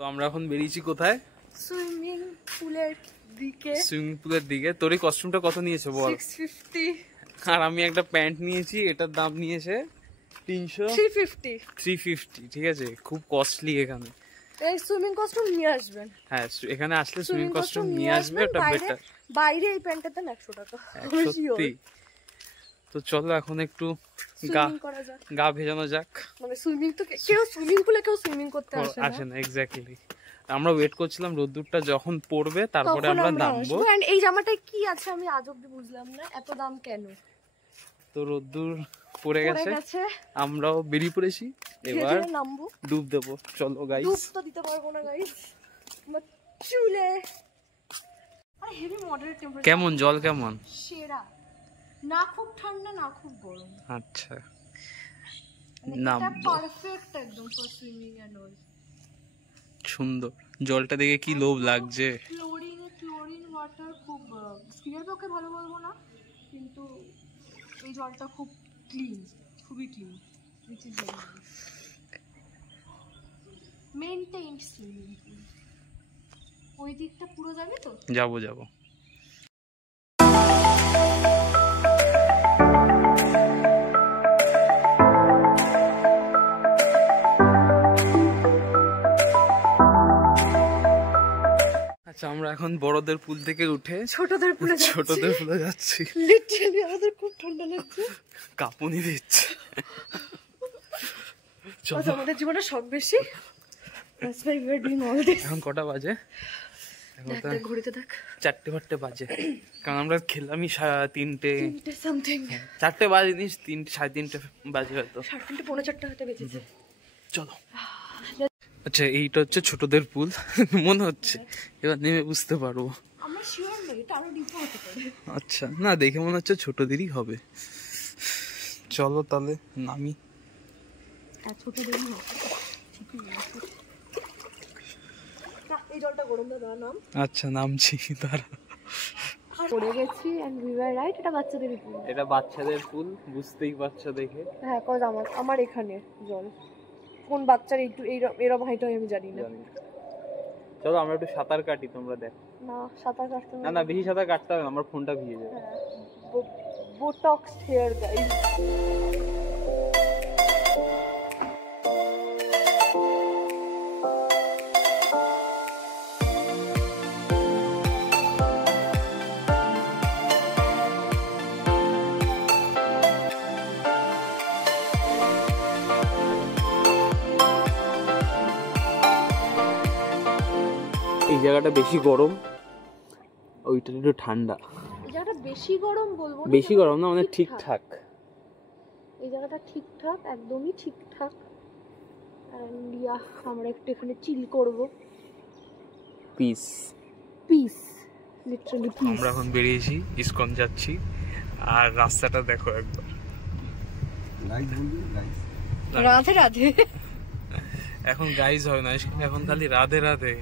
তো আমরা এখন বেরিয়েছি কোথায়? সুইমিং পুলের দিকে। সুইমিং পুলের দিকে। তোর এই কস্টিউমটা কত নিয়েছে বল? 650। আর আমি একটা প্যান্ট নিয়েছি, এটার দাম নিয়েছে 350। ঠিক আছে, খুব কস্টলি এখানে। এই সুইমিং কস্টিউম নিয়ে আসবেন। হ্যাঁ, এখানে আসলে সুইমিং কস্টিউম নিয়ে আসবে, ওটা বেটার। বাইরে এই প্যান্টের দাম 100 টাকা। সত্যি। তো চলো এখন একটু গা ভেজানো যাক। মানে সুইমিং তো কেউ সুইমিং পুলে কেউ সুইমিং করতে আসে না। এক্স্যাক্টলি। আমরা ওয়েট করছিলাম রোদ্দুরটা যখন পড়বে, তারপরে আমরা নামবো। এন্ড এই জামাটায় কি আছে আমি আজ অবধি বুঝলাম না, এত দাম কেন? তো রোদ্দুর পড়ে গেছে, আমরাও বেরিয়ে পড়েছি, এবার নামবো, ডুব দেবো। চলো গাইস। ডুব তো দিতে পারবো না গাইস, চুলে। আরে হেভি মডারেট টেম্পারেচার। কেমন জল কেমন? সেরা, না খুব ঠান্ডা না খুব গরম। আচ্ছা, এটা পারফেক্ট একদম ফর সুইমিং এন্ড অল। সুন্দর জলটা দেখে কি লোভ লাগছে। ক্লোরিন ওয়াটার খুব স্কিনের পক্ষে ভালো বলবো না, কিন্তু এই জলটা খুব ক্লিন, খুবই clean. which is very nice. Maintained swimming pool. ওই দিকটা পুরো যাবে তো? যাবো। আচ্ছা, আমরা এখন বড়দের পুল থেকে উঠে ছোটদের পুলে যাচ্ছি। লিটারালি আমাদের খুব ঠান্ডা লাগছে, কাঁপুনি দিচ্ছে। চলো, আমাদের জীবনে সব বেশি। That's why we are doing all this. এখন কটা বাজে? ঘড়িতে দেখ, 4টে বাজে। কারণ আমরা খেলামই 3টে সামথিং। 4টে বাজেনি, 3টে 3:30 বাজে হয়তো। 3:30 পৌনে 4টা হতে বেজেছে। চলো। আচ্ছা, এইটা হচ্ছে ছোটদের পুল মনে হচ্ছে, এবার নেমে বুঝতে পারবো। আমরা শিওর নই, এটা আরো ডিপ হতে পারে। আচ্ছা, না দেখে মনে হচ্ছে ছোটদেরই হবে। চলো তাহলে নামি। ছোটদেরই হবে, ঠিকই আছে। না, এই জলটা গরম দাদা, নাম। আচ্ছা, নামছি দাঁড়া। পড়ে গেছি এন্ড উই ওয়্যার রাইট, এটা বাচ্চাদের পুল। এটা বাচ্চাদের পুল, বুঝতেই পারছো দেখে। হ্যাঁ, কজ আমার এখানে জল কোন বাচ্চার একটু এরকম হাইট হয় আমি জানি না। চলো আমরা একটু সাঁতার কাটি, তোমরা দেখো। না, সাঁতার কাটতে না বেশি সাঁতার কাটতে হবে না, আমার ফোনটা ভিজে যাবে। Botox hair guys. এই জায়গাটা বেশি গরম, ওইটা একটু ঠান্ডা। এই জায়গাটা বেশি গরম বলবো না, বেশি গরম না, মানে ঠিকঠাক। এই জায়গাটা ঠিকঠাক, একদমই ঠিকঠাক। এন্ড আমরা একটু এখানে চিল করব। Piece literally piece. আমরা এখন বেরিয়েছি, ইসকন যাচ্ছি। আর রাস্তাটা দেখো একবার। রাধে রাধে। এখন গাইজ হয় না, এখন খালি রাধে রাধে।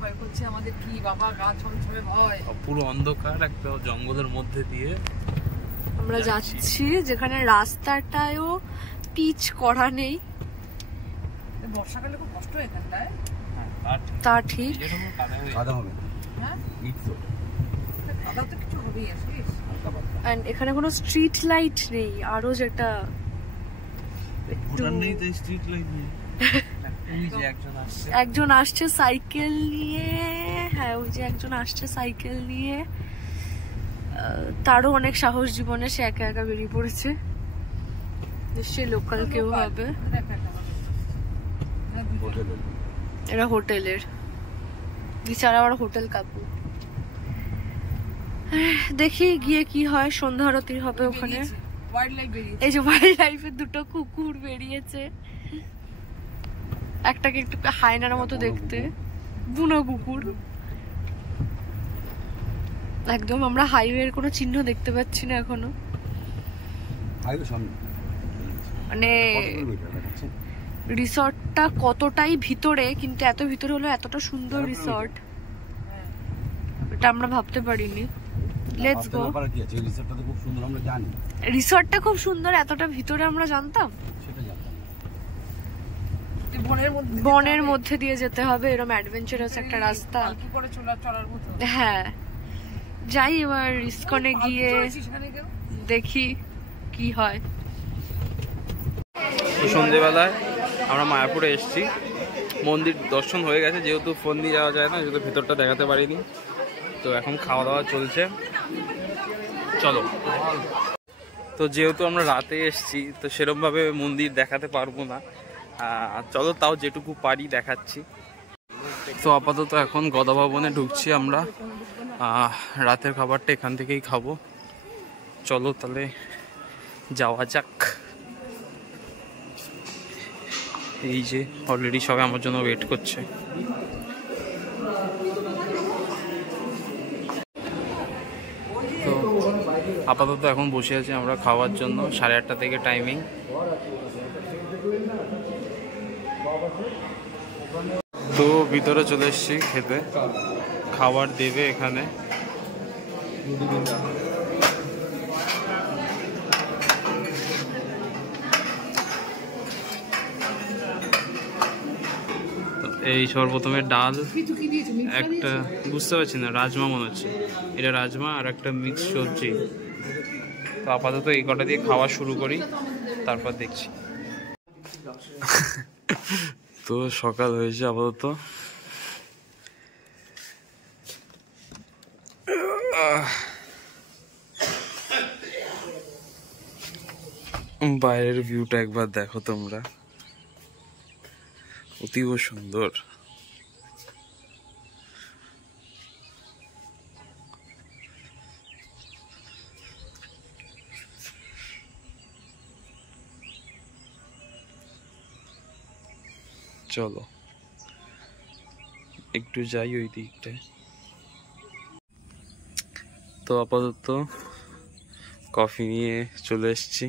ভয় করছে আমাদের, কি বাবা, গা ছমছমে ভয়। পুরো অন্ধকার একটা জঙ্গলের মধ্যে দিয়ে আমরা যাচ্ছি, যেখানে রাস্তাটাও পিচ করা নেই। বর্ষাকালে খুব কষ্ট হয় এখানটায়। তা ঠিক, কাদা হবে। এন্ড এখানে কোনো স্ট্রিট লাইট নেই, আরো যেটা একজন আসছে সাইকেল নিয়ে। হ্যাঁ, ওই যে একজন আসছে সাইকেল নিয়ে, তারও অনেক সাহস জীবনে, সে একা একা বেরিয়ে পড়েছে। নিশ্চয়ই লোকাল কেউ হবে। এরা হোটেলের, বিচারা ওরা হোটেল কাকু। দেখি গিয়ে কি হয়, সন্ধ্যা আরতি হবে ওখানে। এই যে ওয়াইল্ড লাইফের দুটো কুকুর বেরিয়েছে, একটাকে একটু হায়নার মতো দেখতে, বুনো কুকুর একদম। আমরা হাইওয়ের কোনো চিহ্ন দেখতে পাচ্ছি না এখনো, মানে রিসর্টটা কতটাই ভিতরে, কিন্তু এত ভিতরে হলো এতটা সুন্দর রিসর্ট, এটা আমরা ভাবতে পারিনি। Let's go. রিসর্টটা খুব সুন্দর, এতটা ভিতরে আমরা জানতাম। বনের মধ্যে দিয়ে যেতে হবে, এরকম অ্যাডভেঞ্চারাস একটা রাস্তা। হ্যাঁ যাই এবার ইসকনে গিয়ে দেখি কি হয়। সন্ধ্যেবেলায় আমরা মায়াপুরে এসেছি, মন্দির দর্শন হয়ে গেছে, যেহেতু ফোন দিয়ে যাওয়া যায় না যেহেতু ভেতরটা দেখাতে পারিনি। তো এখন খাওয়া দাওয়া চলছে, চলো। তো যেহেতু আমরা রাতে এসেছি তো সেরকমভাবে মন্দির দেখাতে পারবো না, চলো তাও যেটুকু পারি দেখাচ্ছি। তো আপাতত এখন গদা ভবনে ঢুকছি আমরা, রাতের খাবারটা এখান থেকেই খাবো। চলো তাহলে যাওয়া যাক। এই যে অলরেডি সবাই আমার জন্য ওয়েট করছে। তো আপাতত এখন বসে আছি আমরা খাওয়ার জন্য, 8:30 থেকে টাইমিং। তো ভিতরে চলে এসেছি খেতে, খাবার দেবে এখানে। এই সর্বপ্রথমে ডাল, একটা বুঝতে পারছি না, রাজমা মনে হচ্ছে, এটা রাজমা আর একটা মিক্স সবজি। তো আপাতত এই কটা দিয়ে খাওয়া শুরু করি, তারপর দেখছি। তো সকাল হয়েছে আপাতত, বাইরের ভিউটা একবার দেখো তোমরা, অতীব সুন্দর। চলো একটু যাই ওই দিকটায়। তো আপাতত কফি নিয়ে চলে এসেছি,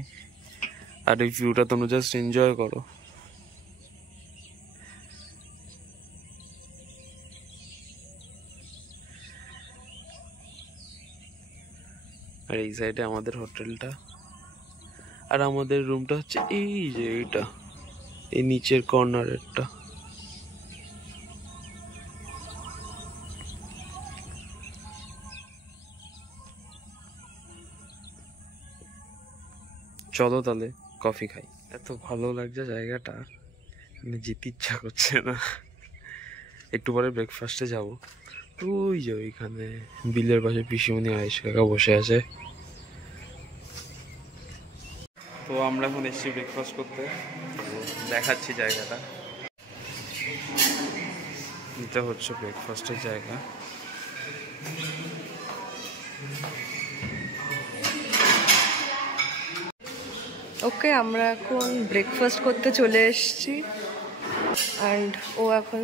আর এই ভিউটা তোমরা জাস্ট এনজয় করো। আর এই সাইডে আমাদের হোটেলটা, আর আমাদের রুমটা হচ্ছে এই যে এইটা, এই নিচের কর্নারেরটা। চলো তাহলে কফি খাই। এত ভালো লাগছে জায়গাটা, যেতে ইচ্ছা করছে না। একটু পরে ব্রেকফাস্টে যাবো। ওই যে ওইখানে বিলের পাশে পিসিমণি আয়েশ কাকা বসে আছে। তো আমরা এখন এসেছি ব্রেকফাস্ট করতে, দেখাচ্ছি জায়গাটা। এটা হচ্ছে ব্রেকফাস্টের জায়গা। ওকে, আমরা এখন ব্রেকফাস্ট করতে চলে এসেছি, অ্যান্ড ও এখন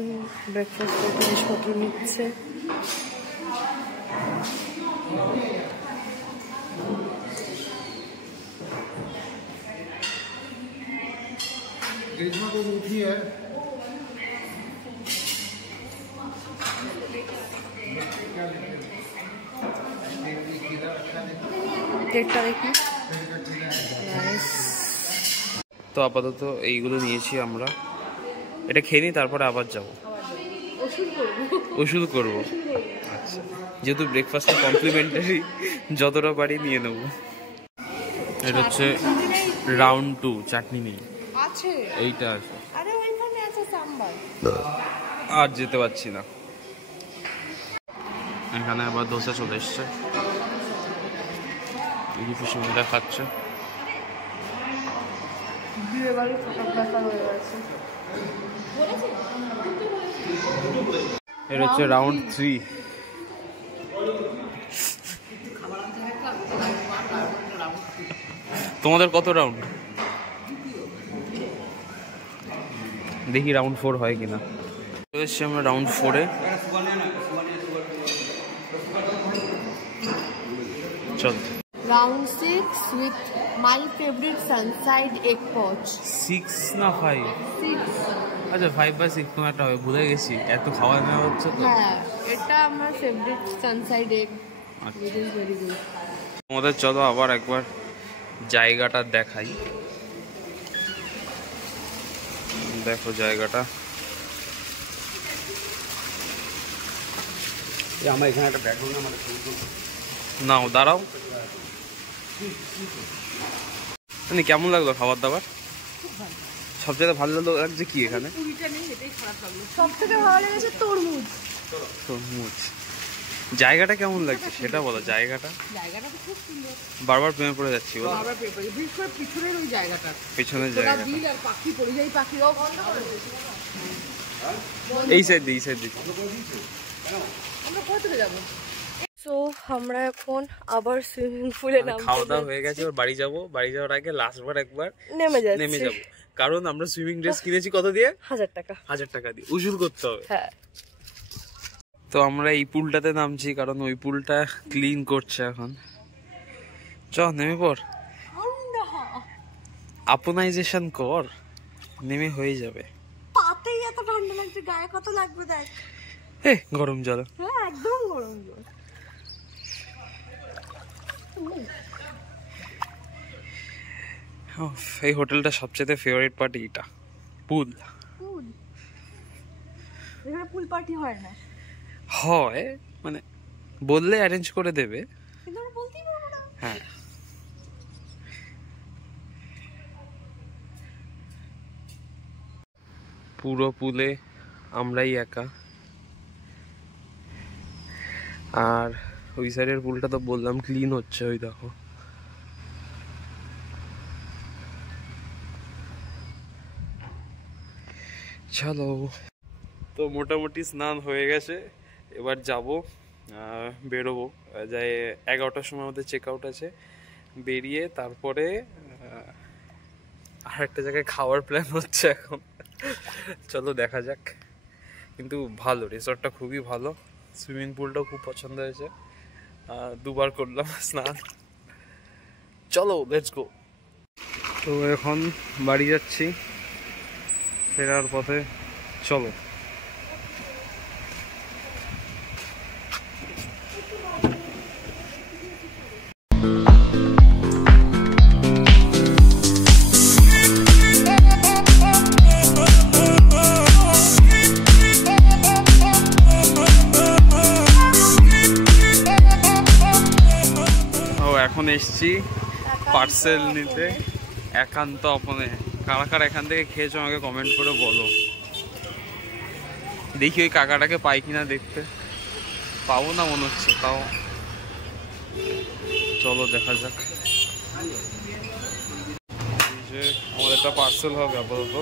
ব্রেকফাস্টের জিনিসপত্র নিচ্ছে। ডেটটা দেখি। তো আপাতত এইগুলো নিয়েছি আমরা, এটা খেয়ে নিই তারপরে আবার যাবো, ওষুধ করবো। আচ্ছা, যেহেতু ব্রেকফাস্টে কমপ্লিমেন্টারি, যতটা পারি নিয়ে নেবো। এটা হচ্ছে রাউন্ড 2, চাটনি নেই, এইটা আছে। আর যেতে পারছি না। এখানে আবার দোসা চলে এসছে, পিসিমণিরা খাচ্ছে। এটা হচ্ছে রাউন্ড 3। তোমাদের কত রাউন্ড? দেখি রাউন্ড 4 হয় কিনা। এসছি আমরা রাউন্ড 4-এ। চল। Round 6 with my favorite sunside egg poach. 6 না 5? 6. আচ্ছা 5 বা 6 কোনো একটা হবে, ভুলে গেছি, এত খাওয়া নেওয়া হচ্ছে তো। হ্যাঁ, এটা আমার favourite sunside egg, it is very good. আমাদের চলো আবার একবার জায়গাটা দেখাই। দেখো জায়গাটা। আমার এখানে একটা ব্যাগ নাও দাঁড়াও। কেমন লাগলো খাবার দাবার? সবচেয়ে ভালো লাগছে কি এখানে? সব থেকে ভালো লেগেছে তরমুজ। তরমুজ। জায়গাটা কেমন লাগছে সেটা বলো। জায়গাটা জায়গাটা তো খুব সুন্দর, বারবার প্রেমে পড়ে যাচ্ছি। বারবার বিশেষ করে পিছনের ওই জায়গাটা, পিছনের জায়গাটা বিল আর পাখি, পরিযায়ী পাখিরাও বন্ধ করে দিয়েছে। এই সাইড দিয়ে, এই সাইড দিয়ে। আমরা কোথা থেকে যাবো? সো আমরা এখন আবার সুইমিং পুলে খাওয়া দাওয়া হয়ে গেছে, এবার বাড়ি যাবো। বাড়ি যাওয়ার আগে লাস্টবার একবার নেমে নেমে যাবো, কারণ আমরা সুইমিং ড্রেস কিনেছি কত দিয়ে? 1000 টাকা। 1000 টাকা দিয়ে উসুল করতে হবে। হ্যাঁ, তো আমরা এই পুলটাতে নামছি কারণ ওই পুলটা ক্লিন করছে এখন। চ নেমে পড়, আপনাইজেশন কর, নেমে হয়ে যাবে। পাতেই এত ঠান্ডা লাগছে, গায়ে কত লাগবে দেখ। গরম জল। হ্যাঁ, একদম গরম জল। এই হোটেলটা সবচেয়ে ফেভারিট পার্ট এইটা, পুল। পুল, এখানে পুল পার্টি হয় না, হয় মানে বললে অ্যারেঞ্জ করে দেবে, কিন্তু আমরা বলতেই পারবো না। হ্যাঁ। পুরো পুলে আমরাই একা, আর ওই সাইডের পুলটা তো বললাম ক্লিন হচ্ছে, ওই দেখো। চলো, তো মোটামুটি স্নান হয়ে গেছে, এবার যাব, বেরোবো। যাই 11টার সময় আমাদের চেক আউট আছে, বেরিয়ে তারপরে আর একটা জায়গায় খাওয়ার প্ল্যান হচ্ছে এখন। চলো দেখা যাক। কিন্তু ভালো, রিসর্টটা খুবই ভালো, সুইমিং পুলটাও খুব পছন্দ হয়েছে, 2বার করলাম স্নান। চলো লেটস গো। তো এখন বাড়ি যাচ্ছি, ফেরার পথে। চলো। এখন এসছি পার্সেল নিতে একান্ত আপনে। কারা কারা এখান থেকে খেয়েছো আমাকে কমেন্ট করে বলো, দেখি ওই কাকাটাকে পাই কিনা দেখতে। পাবো না মনে হচ্ছে, তাও চলো দেখা যাক। যে আমাদের একটা পার্সেল হবে আপাতত।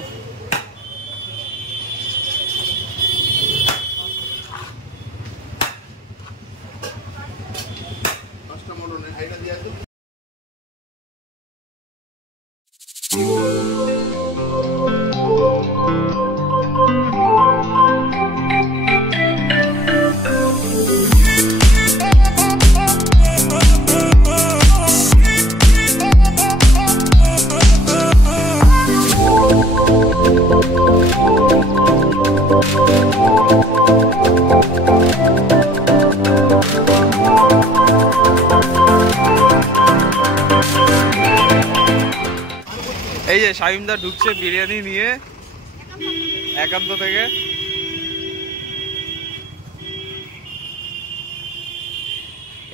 এই যে শামিমদা ঢুকছে বিরিয়ানি নিয়ে একান্ত থেকে।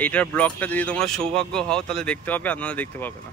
এইটার ব্লগটা যদি তোমরা সৌভাগ্য হও তাহলে দেখতে পাবে, আর নাহলে দেখতে পাবে না।